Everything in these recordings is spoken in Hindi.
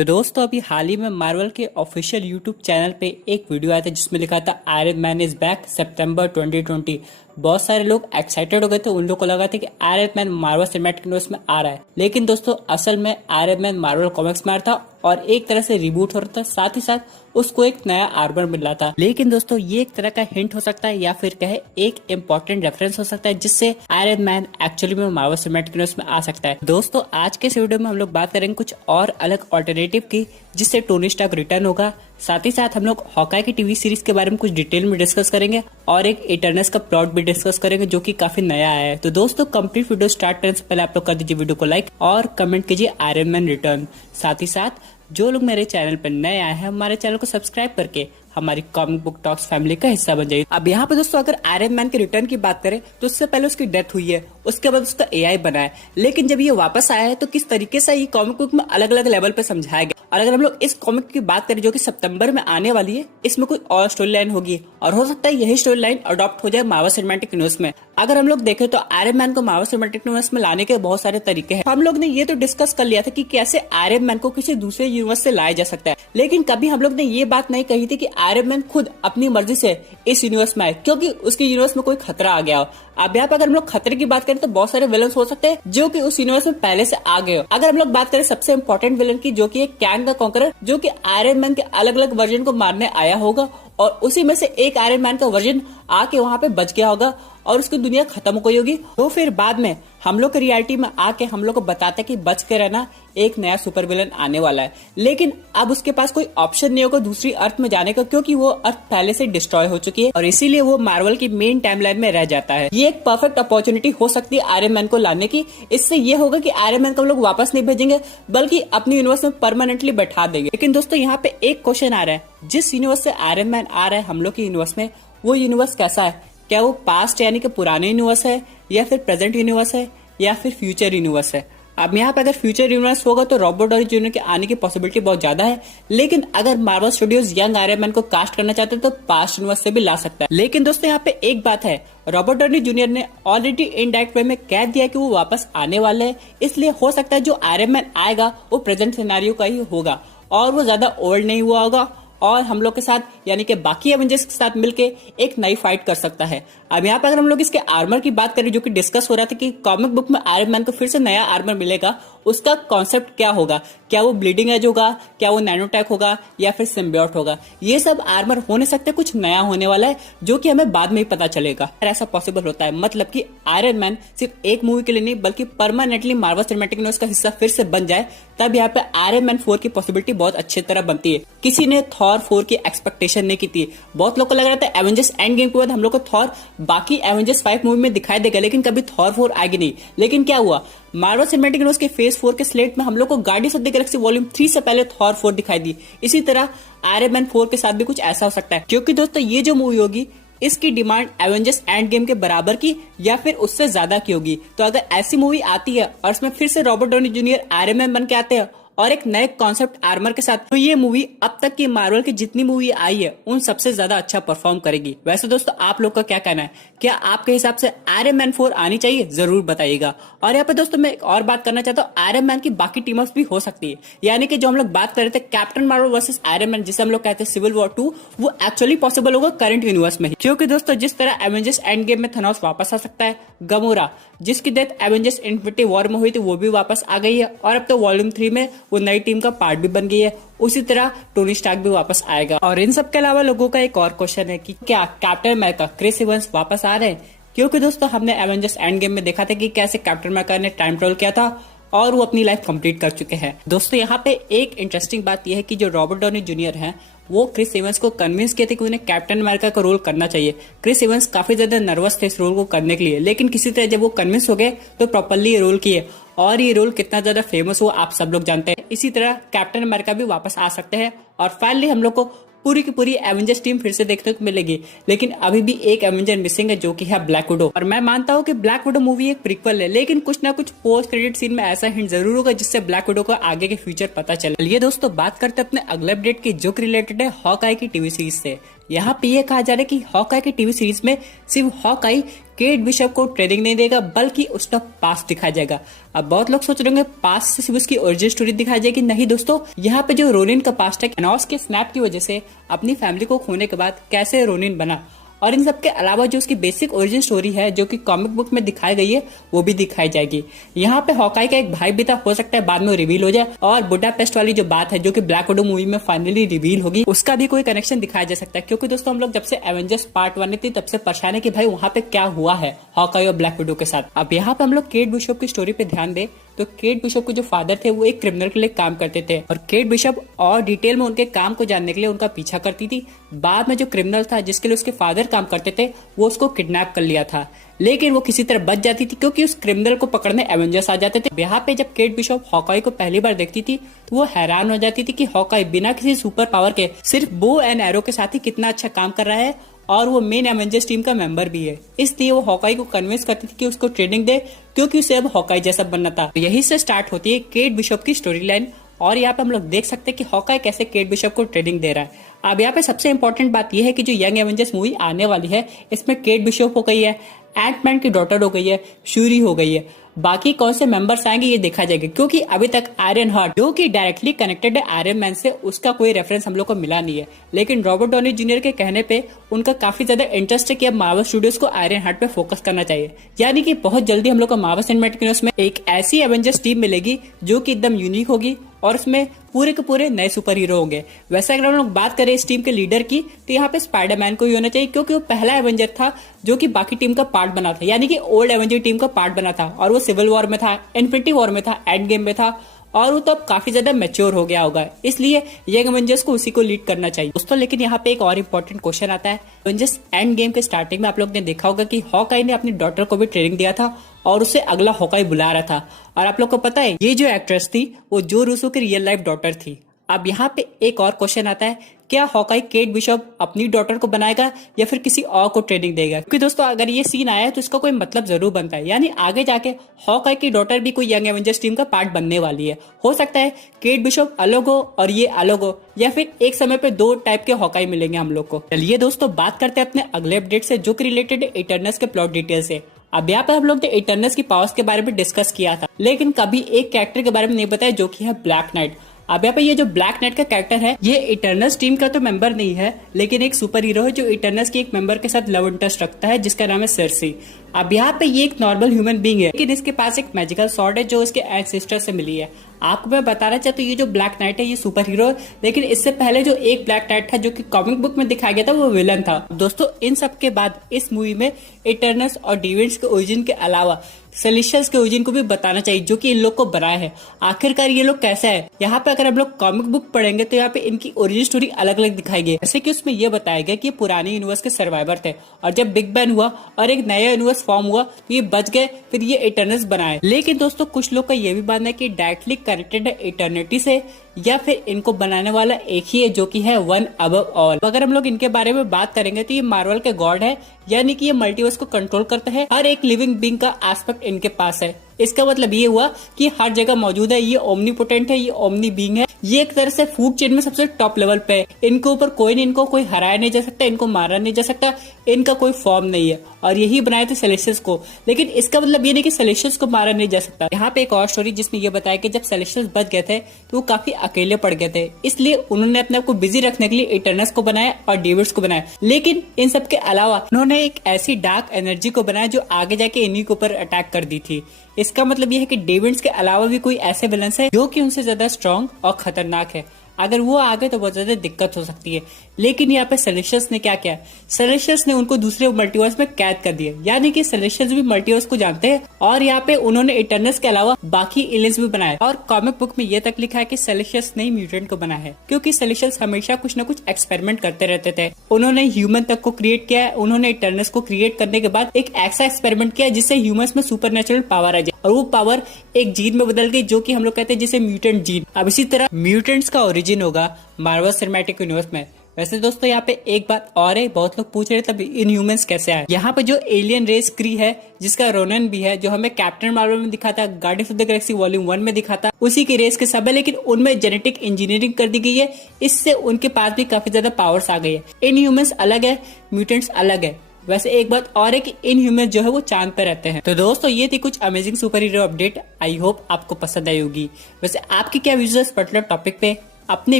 तो दोस्तों अभी हाल ही में मार्वल के ऑफिशियल यूट्यूब चैनल पे एक वीडियो आया था जिसमें लिखा था आयरन मैन इज बैक सितंबर 2020। बहुत सारे लोग एक्साइटेड हो गए थे, उन लोगों को लगा था कि iron man Marvel cinematic universe में आ रहा है। लेकिन दोस्तों असल में आयरन मैन मार्वल कॉमिक्स में आ रहा था और एक तरह से रिबूट हो रहा था, साथ ही साथ उसको एक नया आर्मर मिल रहा था। लेकिन दोस्तों ये एक तरह का हिंट हो सकता है या फिर कहे एक इम्पोर्टेंट रेफरेंस हो सकता है जिससे आयरन मैन एक्चुअली में मार्वल सिनेमैटिक यूनिवर्स में आ सकता है। दोस्तों आज के इस वीडियो में हम लोग बात करेंगे कुछ और अलग ऑल्टरनेटिव की जिससे टोनी स्टार्क रिटर्न होगा। साथ ही साथ हम लोग हॉकाई की टीवी सीरीज के बारे में कुछ डिटेल में डिस्कस करेंगे और एक इटर्नल्स का प्लॉट भी डिस्कस करेंगे जो कि काफी नया आया है। तो दोस्तों कंप्लीट वीडियो स्टार्ट करने से पहले आप लोग कर दीजिए वीडियो को लाइक और कमेंट कीजिए आयरन मैन रिटर्न। साथ ही साथ जो लोग मेरे चैनल पर नए आए हैं हमारे चैनल को सब्सक्राइब करके हमारी कॉमिक बुक टॉक्स फैमिली का हिस्सा बन जाइए। अब यहाँ पे दोस्तों अगर आयरन मैन के रिटर्न की बात करें तो उससे पहले उसकी डेथ हुई है, उसके बाद उसका एआई बना है। लेकिन जब ये वापस आया है तो किस तरीके से ये कॉमिक बुक में अलग अलग लेवल पे समझाया गया। और अगर हम लोग इस कॉमिक की बात करें जो कि सितंबर में आने वाली है, इसमें कोई और स्टोरी लाइन होगी और हो सकता है यही स्टोरी लाइन अडॉप्ट हो जाए मार्वल सिनेमैटिक यूनिवर्स में। अगर हम लोग देखें तो आयरन मैन को मार्वल सिनेमैटिक यूनिवर्स में लाने के बहुत सारे तरीके हैं। हम लोग ने ये तो डिस्कस कर लिया था कि कैसे आयरन मैन को किसी दूसरे यूनिवर्स से लाया जा सकता है, लेकिन कभी हम लोग ने ये बात नहीं कही थी कि आयरन मैन खुद अपनी मर्जी से इस यूनिवर्स में आए क्योंकि उसके यूनिवर्स में कोई खतरा आ गया हो। अब यहाँ पे अगर हम लोग खतरे की बात करें तो बहुत सारे विलन्स हो सकते हैं जो कि उस यूनिवर्स में पहले से आ गए हो। अगर हम लोग बात करें सबसे इंपॉर्टेंट विलन की जो कि कैंग द कॉन्करर, जो कि आयरन मैन के अलग अलग वर्जन को मारने आया होगा और उसी में से एक आयरन मैन का वर्जन आके वहां पे बच गया होगा और उसकी दुनिया खत्म हो गई होगी। तो फिर बाद में हम लोग रियलिटी में आके हम लोग को बताता है कि बच के रहना, एक नया सुपर विलन आने वाला है। लेकिन अब उसके पास कोई ऑप्शन नहीं होगा दूसरी अर्थ में जाने का क्योंकि वो अर्थ पहले से डिस्ट्रॉय हो चुकी है और इसीलिए वो मार्वल की मेन टाइमलाइन में रह जाता है। ये एक परफेक्ट अपॉर्चुनिटी हो सकती है आयरन मैन को लाने की। इससे ये होगा कि आयरन मैन को हम लोग वापस नहीं भेजेंगे बल्कि अपनी यूनिवर्स में परमानेंटली बैठा देंगे। लेकिन दोस्तों यहाँ पे एक क्वेश्चन आ रहा है, जिस यूनिवर्स से आयरन मैन आ रहा है हम लोग की यूनिवर्स में, वो यूनिवर्स कैसा है? क्या वो पास्ट यानी कि पुराने यूनिवर्स है या फिर प्रेजेंट यूनिवर्स है या फिर फ्यूचर यूनिवर्स है? अब यहाँ पे अगर फ्यूचर यूनिवर्स होगा तो रॉबर्ट डॉनी जूनियर के आने की पॉसिबिलिटी बहुत ज्यादा है। लेकिन अगर Marvel studios young iron man को कास्ट करना चाहते हैं तो पास्ट यूनिवर्स से भी ला सकता है। लेकिन दोस्तों यहाँ पे एक बात है, रॉबर्ट डॉनी जूनियर ने ऑलरेडी इनडायरेक्ट वे में कह दिया कि वो वापस आने वाले हैं, इसलिए हो सकता है जो आयरन मैन आएगा वो प्रेजेंट सिनेरियो का ही होगा और वो ज्यादा ओल्ड नहीं हुआ होगा और हम लोग के साथ यानी कि बाकी एवेंजर्स के साथ मिलके एक नई फाइट कर सकता है। अब यहाँ पे अगर हम लोग इसके आर्मर की बात करें जो कि डिस्कस हो रहा था कि कॉमिक बुक में आयरन मैन को फिर से नया आर्मर मिलेगा, उसका कॉन्सेप्ट क्या होगा? क्या वो ब्लीडिंग एज होगा, क्या वो नैनोटेक होगा या फिर सिम्बियोट होगा? ये सब आर्मर हो नहीं सकते, कुछ नया होने वाला है जो कि हमें बाद में ही पता चलेगा। ऐसा पॉसिबल होता है मतलब कि आयरन मैन सिर्फ एक मूवी के लिए नहीं बल्कि परमानेंटली मार्वल सिनेमैटिक यूनिवर्स का हिस्सा फिर से बन जाए, तब यहाँ पे आयरन मैन 4 की पॉसिबिलिटी बहुत अच्छी तरह बनती है। किसी ने थॉर 4 की एक्सपेक्टेशन नहीं की थी, बहुत लोग को लग रहा था एवेंजर्स एंड गेम के बाद हम लोग को थॉर बाकी एवेंजर्स 5 मूवी में दिखाई देगा लेकिन कभी थॉर 4 आएगी नहीं। लेकिन क्या हुआ, मार्वल सिनेमैटिक यूनिवर्स के फेज 4 के स्लेट में हम लोग को guardians of the Galaxy volume 3 से पहले थॉर 4 दिखाई दी। इसी तरह आयरन मैन 4 के साथ भी कुछ ऐसा हो सकता है क्योंकि दोस्तों ये जो मूवी होगी इसकी डिमांड एवेंजर्स एंड गेम के बराबर की या फिर उससे ज्यादा की होगी। तो अगर ऐसी मूवी आती है और उसमें फिर से Robert Downey junior iron man बन के आते हैं और एक नए कॉन्सेप्ट आर्मर के साथ, तो ये मूवी अब तक की मार्वल की जितनी मूवी आई है उन सबसे ज्यादा अच्छा परफॉर्म करेगी। वैसे दोस्तों आप लोग का क्या कहना है? क्या आपके हिसाब से आयरन मैन 4 आनी चाहिए? जरूर बताइएगा। और यहाँ पे दोस्तों मैं एक और बात करना चाहता हूँ, आयरन मैन की बाकी टीम अप्स भी हो सकती है, यानी कि जो हम लोग बात कर रहे थे captain Marvel versus iron man जिसे हम लोग कहते हैं सिविल वॉर 2, वो एक्चुअली पॉसिबल होगा करंट यूनिवर्स में ही। क्योंकि दोस्तों जिस तरह एवेंजर्स एंड गेम में थेनोस वापस आ सकता है, गमोरा जिसकी डेथ एवेंजर्स इन्फिनिटी वॉर में हुई थी वो भी वापस आ गई है और अब तो वॉल्यूम 3 में वो नई टीम का पार्ट भी बन गई है, उसी तरह टोनी स्टार्क भी वापस आएगा। और इन सब के अलावा लोगों का एक और क्वेश्चन है कि क्या कैप्टन अमेरिका क्रिस इवंस वापस आ रहे हैं? क्योंकि दोस्तों हमने एवेंजर्स एंड गेम में देखा था कि कैसे कैप्टन अमेरिका ने टाइम ट्रेवल किया था और वो अपनी लाइफ कंप्लीट कर चुके हैं। दोस्तों यहाँ पे एक इंटरेस्टिंग बात यह है कि जो रॉबर्ट डॉनी जूनियर हैं वो क्रिस इवंस को कन्विंस किए थे कि उन्हें कैप्टन अमेरिका का रोल करना चाहिए। क्रिस इवंस काफी ज्यादा नर्वस थे इस रोल को करने के लिए, लेकिन किसी तरह जब वो कन्विंस हो गए तो प्रॉपरली ये रोल किए और ये रोल कितना ज्यादा फेमस हुआ आप सब लोग जानते हैं। इसी तरह कैप्टन अमेरिका भी वापस आ सकते हैं और फाइनली हम लोग को पूरी की पूरी एवेंजर्स टीम फिर से देखने को मिलेगी। लेकिन अभी भी एक एवेंजर मिसिंग है जो कि है ब्लैक विडो। और मैं मानता हूँ कि ब्लैक विडो मूवी एक प्रीक्वल है, लेकिन कुछ ना कुछ पोस्ट क्रेडिट सीन में ऐसा हिंट जरूर होगा जिससे ब्लैक विडो का आगे के फ्यूचर पता चले। ये दोस्तों बात करते हैं अपने अगले अपडेट की जो कि रिलेटेड है हॉकाई की टीवी सीरीज से। यहाँ पे ये कहा जा रहा है कि हॉकाई की टीवी सीरीज में सिर्फ हॉकाई केट बिशप को ट्रेनिंग नहीं देगा बल्कि उसका पास्ट दिखाया जाएगा। अब बहुत लोग सोच रहे होंगे पास्ट से सिर्फ उसकी ओरिजिन स्टोरी दिखाई जाएगी। नहीं दोस्तों, यहाँ पे जो रोनिन का पास्ट है, थैनोस के स्नैप की वजह से अपनी फैमिली को खोने के बाद कैसे रोनिन बना, और इन सब के अलावा जो उसकी बेसिक ओरिजिन स्टोरी है जो कि कॉमिक बुक में दिखाई गई है वो भी दिखाई जाएगी। यहाँ पे हॉकाई का एक भाई भी था, हो सकता है बाद में रिवील हो जाए, और बुडापेस्ट वाली जो बात है जो कि ब्लैक विडो मूवी में फाइनली रिवील होगी उसका भी कोई कनेक्शन दिखाया जा सकता है। क्योंकि दोस्तों हम लोग जब से एवेंजर्स पार्ट 1 थी तब से परेशान है कि भाई वहाँ पे क्या हुआ है हॉकाई और ब्लैक विडो के साथ। अब यहाँ पे हम लोग केट बिशप की स्टोरी पे ध्यान दे तो केट बिशप के जो फादर थे वो एक क्रिमिनल के लिए काम करते थे और केट बिशप और डिटेल में उनके काम को जानने के लिए उनका पीछा करती थी। बाद में जो क्रिमिनल था जिसके लिए उसके फादर काम करते थे वो उसको किडनैप कर लिया था, लेकिन वो किसी तरह बच जाती थी क्योंकि उस क्रिमिनल को पकड़ने एवेंजर्स आ जाते थे। यहाँ पे जब केट बिशप हॉकाई को पहली बार देखती थी तो वो हैरान हो जाती थी कि हॉकाई बिना किसी सुपर पावर के सिर्फ बो एंड एरो के साथ ही कितना अच्छा काम कर रहा है और वो मेन एवेंजर्स टीम का मेंबर भी है। इसलिए वो हॉकाई को कन्विंस करती थी कि उसको ट्रेनिंग दे क्योंकि उसे अब हॉकाई जैसा बनना था। तो यही से स्टार्ट होती है केट बिशप की स्टोरी लाइन और यहाँ पे हम लोग देख सकते हैं कि हॉकाई कैसे केट बिशप को ट्रेनिंग दे रहा है। अब यहाँ पे सबसे इंपॉर्टेंट बात यह है कि जो यंग एवेंजर्स मूवी आने वाली है इसमें केट बिशप हो गई है, एंटमैन की डॉटर हो गई है, शूरी हो गई है, बाकी कौन से मेंबर्स आएंगे ये देखा जाएगा क्योंकि अभी तक आयरन हार्ट जो कि डायरेक्टली कनेक्टेड है आयरन मैन से उसका कोई रेफरेंस हम लोग को मिला नहीं है। लेकिन रॉबर्ट डॉनी जूनियर के कहने पे उनका काफी ज्यादा इंटरेस्ट है कि अब मार्वल स्टूडियोज को आयरन हार्ट पे फोकस करना चाहिए, यानी कि बहुत जल्दी हम लोग को मार्वल सिनेमैटिक यूनिवर्स में एक ऐसी एवेंजर्स टीम मिलेगी जो कि एकदम यूनिक होगी और उसमें पूरे के पूरे नए सुपर हीरो होंगे। वैसे अगर हम लोग बात करें इस टीम के लीडर की तो यहाँ पे स्पाइडरमैन को ही होना चाहिए क्योंकि वो पहला एवेंजर था जो कि बाकी टीम का पार्ट बना था, यानी कि ओल्ड एवेंजर टीम का पार्ट बना था और वो सिविल वॉर में था, इन्फिनिटी वॉर में था, एंड गेम में था और वो तो अब काफी ज्यादा मैच्योर हो गया होगा, इसलिए यंग एवेंजर्स को उसी को लीड करना चाहिए। दोस्तों लेकिन यहाँ पे एक और इम्पोर्टेंट क्वेश्चन आता है। एवेंजर्स एंड गेम के स्टार्टिंग में आप लोग ने देखा होगा कि हॉकाई ने अपनी डॉटर को भी ट्रेनिंग दिया था और उसे अगला हॉकाई बुला रहा था, और आप लोग को पता है ये जो एक्ट्रेस थी वो जो रूसो की रियल लाइफ डॉटर थी। अब यहाँ पे एक और क्वेश्चन आता है, क्या हॉकाई केट बिशप अपनी डॉटर को बनाएगा या फिर किसी और को ट्रेनिंग देगा? क्योंकि दोस्तों अगर ये सीन आया है तो इसका कोई मतलब जरूर बनता है, यानी आगे जाके हॉकाई की डॉटर भी कोई यंग एवेंजर्स टीम का पार्ट बनने वाली है। हो सकता है केट बिशप अलग हो और ये अलग हो, या फिर एक समय पे दो टाइप के हॉकाई मिलेंगे हम लोग को। चलिए दोस्तों बात करते हैं अपने अगले अपडेट से जो कि रिलेटेड है इटर्नल्स के प्लॉट डिटेल से। अब यहाँ पे हम लोग ने इटर्नल्स की पावर्स के बारे में डिस्कस किया था, लेकिन कभी एक कैरेक्टर के बारे में नहीं बताया जो कि है ब्लैक नाइट। अब यहाँ पे ये जो ब्लैक नाइट का कैरेक्टर है ये इटर्नल्स टीम का तो मेंबर नहीं है, लेकिन एक सुपर हीरो है जो इटर्नल्स के एक मेंबर के साथ लव इंटरेस्ट रखता है जिसका नाम है सर्सी। अब यहाँ पे ये एक नॉर्मल ह्यूमन बीइंग है, लेकिन इसके पास एक मैजिकल स्वॉर्ड है जो इसके एंसेस्टर से मिली है। आपको मैं बताना चाहता हूँ ये जो ब्लैक नाइट है ये सुपर हीरो है, लेकिन इससे पहले जो एक ब्लैक नाइट था जो कि कॉमिक बुक में दिखाया गया था वो विलन था। दोस्तों इन सब के बाद इस मूवी में इटर्नल्स और डिवियंट्स के ओरिजिन के अलावा सेलेस्टियल्स के ओरिजिन को भी बताना चाहिए जो कि इन लोग को बनाया है। आखिरकार ये लोग कैसे है, यहाँ पे अगर हम लोग कॉमिक बुक पढ़ेंगे तो यहाँ पे इनकी ओरिजिन स्टोरी अलग अलग दिखाई गई, जैसे कि उसमें ये बताया गया कि ये पुराने यूनिवर्स के सर्वाइवर थे और जब बिग बैंग हुआ और एक नया यूनिवर्स फॉर्म हुआ तो ये बच गए, फिर ये इटर्नल्स बनाए। लेकिन दोस्तों कुछ लोग का ये भी मानना है कि डायरेक्टली कनेक्टेड है इटर्निटी से या फिर इनको बनाने वाला एक ही है जो कि है वन अबव ऑल। अगर हम लोग इनके बारे में बात करेंगे तो ये मार्वल के गॉड है, यानी कि ये मल्टीवर्स को कंट्रोल करता है, हर एक लिविंग बीइंग का एस्पेक्ट इनके पास है। इसका मतलब ये हुआ कि हर जगह मौजूद है, ये ओमनीपोटेंट है, ये ओमनी बीइंग है, ये एक तरह से फूड चेन में सबसे टॉप लेवल पे है। इनके ऊपर कोई नहीं, इनको कोई हराया नहीं जा सकता, इनको मारा नहीं जा सकता, इनका कोई फॉर्म नहीं है और यही बनाए थे सेलेस्टियल्स को। लेकिन इसका मतलब ये नहीं कि सेलेस्टियल्स को मारा नहीं जा सकता। यहाँ पे एक और स्टोरी जिसमें ये बताया कि जब सेलेस्टियल्स बच गए थे तो वो काफी अकेले पड़ गए थे, इसलिए उन्होंने अपने आप को बिजी रखने के लिए इटर्नल्स को बनाया और डेविड्स को बनाया। लेकिन इन सब के अलावा उन्होंने एक ऐसी डार्क एनर्जी को बनाया जो आगे जाके इन्हीं के ऊपर अटैक कर दी थी। इसका मतलब यह है कि डेविड्स के अलावा भी कोई ऐसे विलन्स है जो कि उनसे ज्यादा स्ट्रॉन्ग और खतरनाक है, अगर वो आ गए तो बहुत ज्यादा दिक्कत हो सकती है। लेकिन यहाँ पे सेलेस्टियल्स ने क्या किया, सेलेस्टियल्स ने उनको दूसरे मल्टीवर्स में कैद कर दिया, यानी कि सेलेस्टियल्स भी मल्टीवर्स को जानते हैं और यहाँ पे उन्होंने इटर्नल्स के अलावा बाकी एलियंस भी बनाए। और कॉमिक बुक में ये तक लिखा है कि सेलेस्टियल्स ने म्यूटेंट को बनाया है, क्योंकि सेलेस्टियल्स हमेशा कुछ न कुछ एक्सपेरिमेंट करते रहते थे। उन्होंने ह्यूमन तक को क्रिएट किया है, उन्होंने इटर्नल्स को क्रिएट करने के बाद एक ऐसा एक्सपेरिमेंट किया जिससे ह्यूमंस में सुपरनेचुरल पावर आ जाए, और वो पावर एक जीन में बदल गई जो कि हम लोग कहते हैं जिसे म्यूटेंट जीन। अब इसी तरह म्यूटेंट्स का ओरिजिन होगा मार्वल सिनेमैटिक यूनिवर्स में। वैसे दोस्तों यहाँ पे एक बात और है, बहुत लोग पूछ रहे तब इन ह्यूमंस कैसे आए। यहाँ पे जो एलियन रेस क्री है जिसका रोनन भी है, जो हमें कैप्टन मार्वल में दिखा था, guardians of the Galaxy volume 1 में दिखा था, उसी की रेस के सब है, लेकिन उनमें जेनेटिक इंजीनियरिंग कर दी गई है। इससे उनके पास भी काफी ज्यादा पावर्स आ गई है। इन ह्यूमंस अलग है, म्यूटेंट्स अलग है। वैसे एक बात और है कि इन ह्यूमन जो है वो चांद पे रहते हैं। तो दोस्तों ये थी कुछ amazing super hero update. I hope आपको पसंद आई होगी। वैसे आपके क्या व्यूज है इस पर्टिकुलर टॉपिक पे, अपने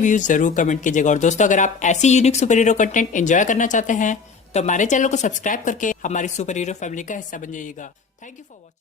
व्यूज जरूर कमेंट कीजिएगा। और दोस्तों अगर आप ऐसी unique super hero content enjoy करना चाहते हैं तो हमारे चैनल को सब्सक्राइब करके हमारी सुपर हीरो फैमिली का हिस्सा बन जाइएगा। Thank you for watching.